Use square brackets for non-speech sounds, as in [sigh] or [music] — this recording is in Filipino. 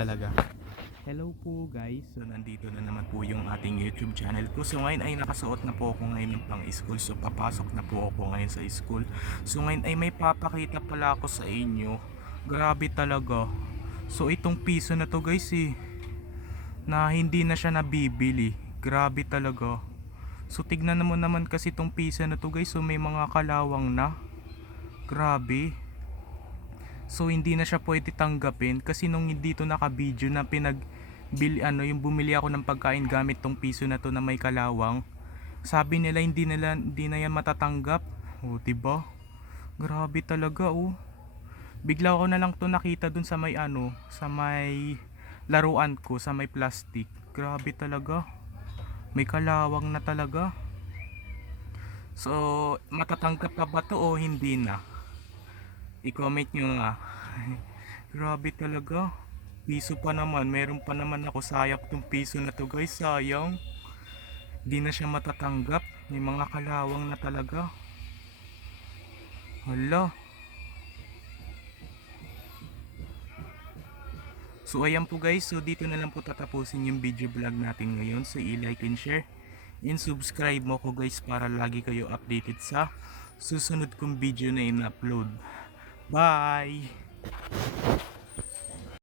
talaga. Hello po guys, so nandito na naman po yung ating YouTube channel ko. So ngayon ay nakasuot na po ako ngayon ng pang school. So papasok na po ako ngayon sa school. So ngayon ay may papakita pala ako sa inyo. Grabe talaga. So itong piso na to guys eh, na hindi na siya nabibili. Grabe talaga. So tignan naman naman kasi itong piso na to guys. So may mga kalawang na. Grabe. So hindi na siya pwede tanggapin kasi nung hindi to naka-video na pinag bili ano yung bumili ako ng pagkain gamit tong piso na to na may kalawang. Sabi nila hindi nila hindi na yan matatanggap. Oh, 'di ba? Grabe talaga oh. Bigla ko na lang to nakita dun sa may ano, sa may laruan ko, sa may plastic. Grabe talaga. May kalawang na talaga. So, matatanggap pa ba to o hindi na? I-comment nyo nga. [laughs] Grabe talaga. Piso pa naman. Meron pa naman ako. Sayang tong piso na to guys. Sayang. Di na siya matatanggap. May mga kalawang na talaga. Hala. So ayan po guys. So dito na lang po tatapusin yung video vlog natin ngayon. So i-like and share. And subscribe mo ko guys para lagi kayo updated sa susunod kong video na in-upload. Bye!